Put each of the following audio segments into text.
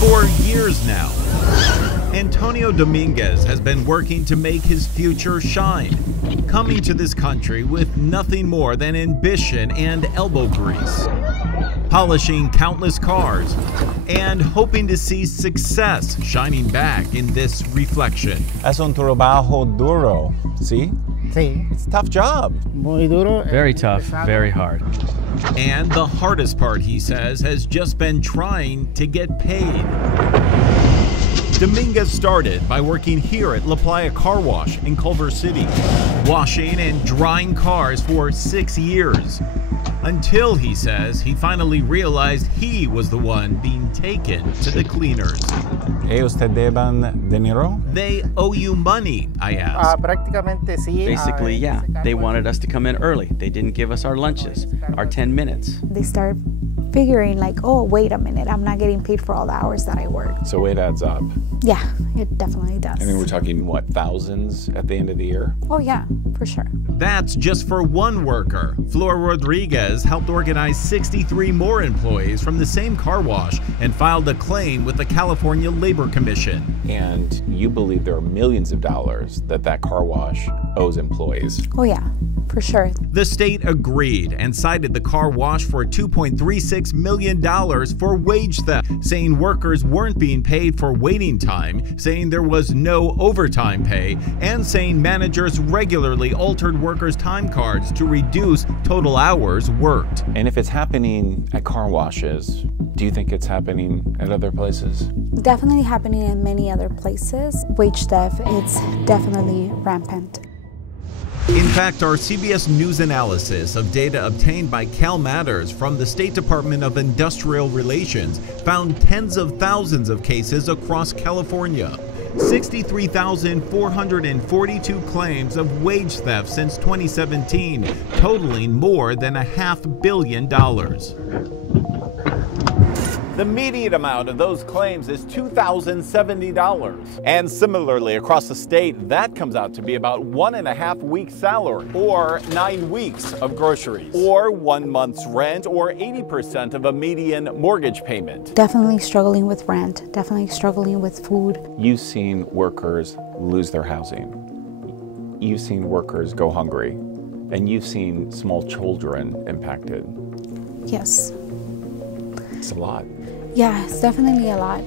For years now, Antonio Dominguez has been working to make his future shine, coming to this country with nothing more than ambition and elbow grease, polishing countless cars, and hoping to see success shining back in this reflection. Es un trabajo duro, ¿sí? Sí. It's a tough job. Muy duro. Very tough, very hard. And the hardest part, he says, has just been trying to get paid. Dominguez started by working here at La Playa Car Wash in Culver City, washing and drying cars for 6 years. Until, he says, he finally realized he was the one being taken to the cleaners. Ellos te deben dinero? They owe you money, I asked. Prácticamente sí. Basically, yeah. They wanted us to come in early. They didn't give us our lunches, our 10 minutes. They start figuring like, oh, wait a minute, I'm not getting paid for all the hours that I worked. So it adds up. Yeah, it definitely does. I mean, we're talking, what, thousands at the end of the year? Oh yeah, for sure. That's just for one worker. Flor Rodriguez helped organize 63 more employees from the same car wash and filed a claim with the California Labor Commission. And you believe there are millions of dollars that car wash owes employees. Oh yeah, for sure. The state agreed and cited the car wash for $2.36 million for wage theft, saying workers weren't being paid for waiting time, saying there was no overtime pay, and saying managers regularly altered workers' time cards to reduce total hours worked. And if it's happening at car washes, do you think it's happening at other places? Definitely happening in many other places. Wage theft, it's definitely rampant. In fact, our CBS News analysis of data obtained by CalMatters from the State Department of Industrial Relations found tens of thousands of cases across California. 63,442 claims of wage theft since 2017, totaling more than $500 million. The median amount of those claims is $2,070. And similarly, across the state, that comes out to be about 1.5 weeks' salary, or 9 weeks of groceries, or 1 month's rent, or 80% of a median mortgage payment. Definitely struggling with rent, definitely struggling with food. You've seen workers lose their housing. You've seen workers go hungry. And you've seen small children impacted. Yes. It's a lot. Yeah, it's definitely a lot.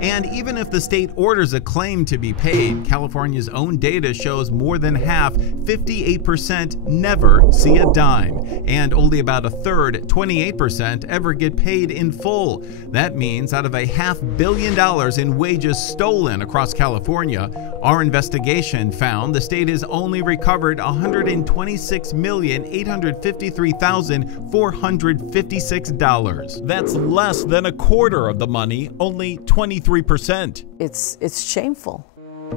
And even if the state orders a claim to be paid, California's own data shows more than half, 58%, never see a dime. And only about a third, 28%, ever get paid in full. That means out of $500 million in wages stolen across California, our investigation found the state has only recovered $126,853,456. That's less than a quarter of the money, only 23%. It's shameful.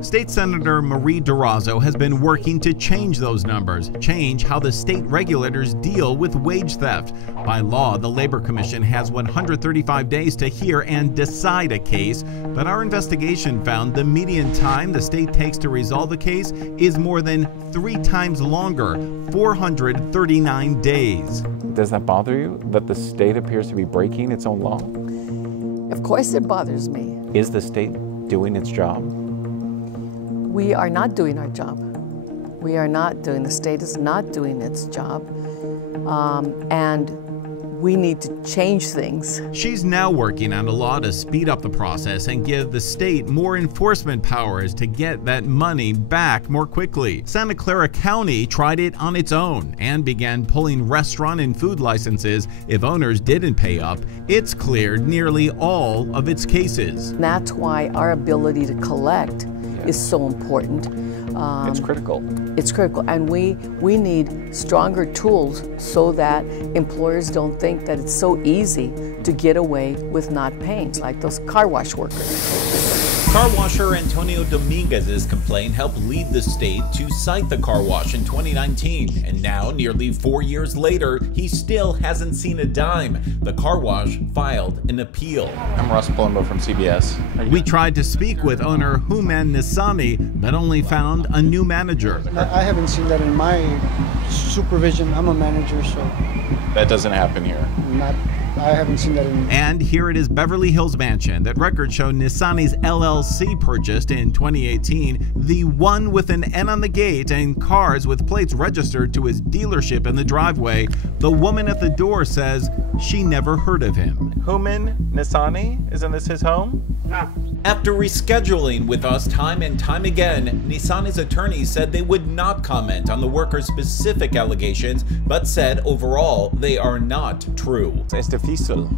State Senator Marie Durazo has been working to change those numbers, change how the state regulators deal with wage theft. By law, the Labor Commission has 135 days to hear and decide a case, but our investigation found the median time the state takes to resolve the case is more than 3 times longer, 439 days. Does that bother you, that the state appears to be breaking its own law? Of course it bothers me. Is the state doing its job? We are not doing our job. We are not doing, the state is not doing its job. And we need to change things. She's now working on a law to speed up the process and give the state more enforcement powers to get that money back more quickly. Santa Clara County tried it on its own and began pulling restaurant and food licenses if owners didn't pay up. It's cleared nearly all of its cases. That's why our ability to collect is so important. It's critical. It's critical, and we need stronger tools so that employers don't think that it's so easy to get away with not paying, like those car wash workers. Car washer Antonio Dominguez's complaint helped lead the state to cite the car wash in 2019, and now, nearly 4 years later, he still hasn't seen a dime. The car wash filed an appeal. I'm Russ Palumbo from CBS. We tried to speak with owner Human Nisani, but only found a new manager. I haven't seen that in my supervision. I'm a manager, so That doesn't happen here. I haven't seen that in. And here it is Beverly Hills mansion that records show Nisani's LLC purchased in 2018, the one with an N on the gate and cars with plates registered to his dealership in the driveway. The woman at the door says she never heard of him. Human Nisani? Isn't this his home? After rescheduling with us time and time again, Nisani's attorneys said they would not comment on the workers' specific allegations, but said overall they are not true. Es difícil,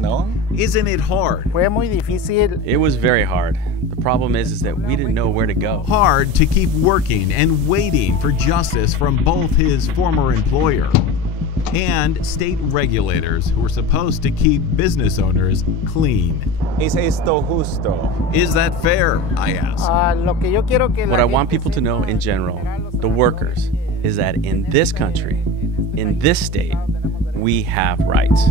no? Isn't it hard? Fue muy difícil. It was very hard. The problem is that we didn't know where to go. Hard to keep working and waiting for justice from both his former employer and state regulators who were supposed to keep business owners clean. Es esto justo? Is that fair? I ask. Lo que yo quiero que What I want people to know in general, the workers, is that in this country, in this state, we have rights.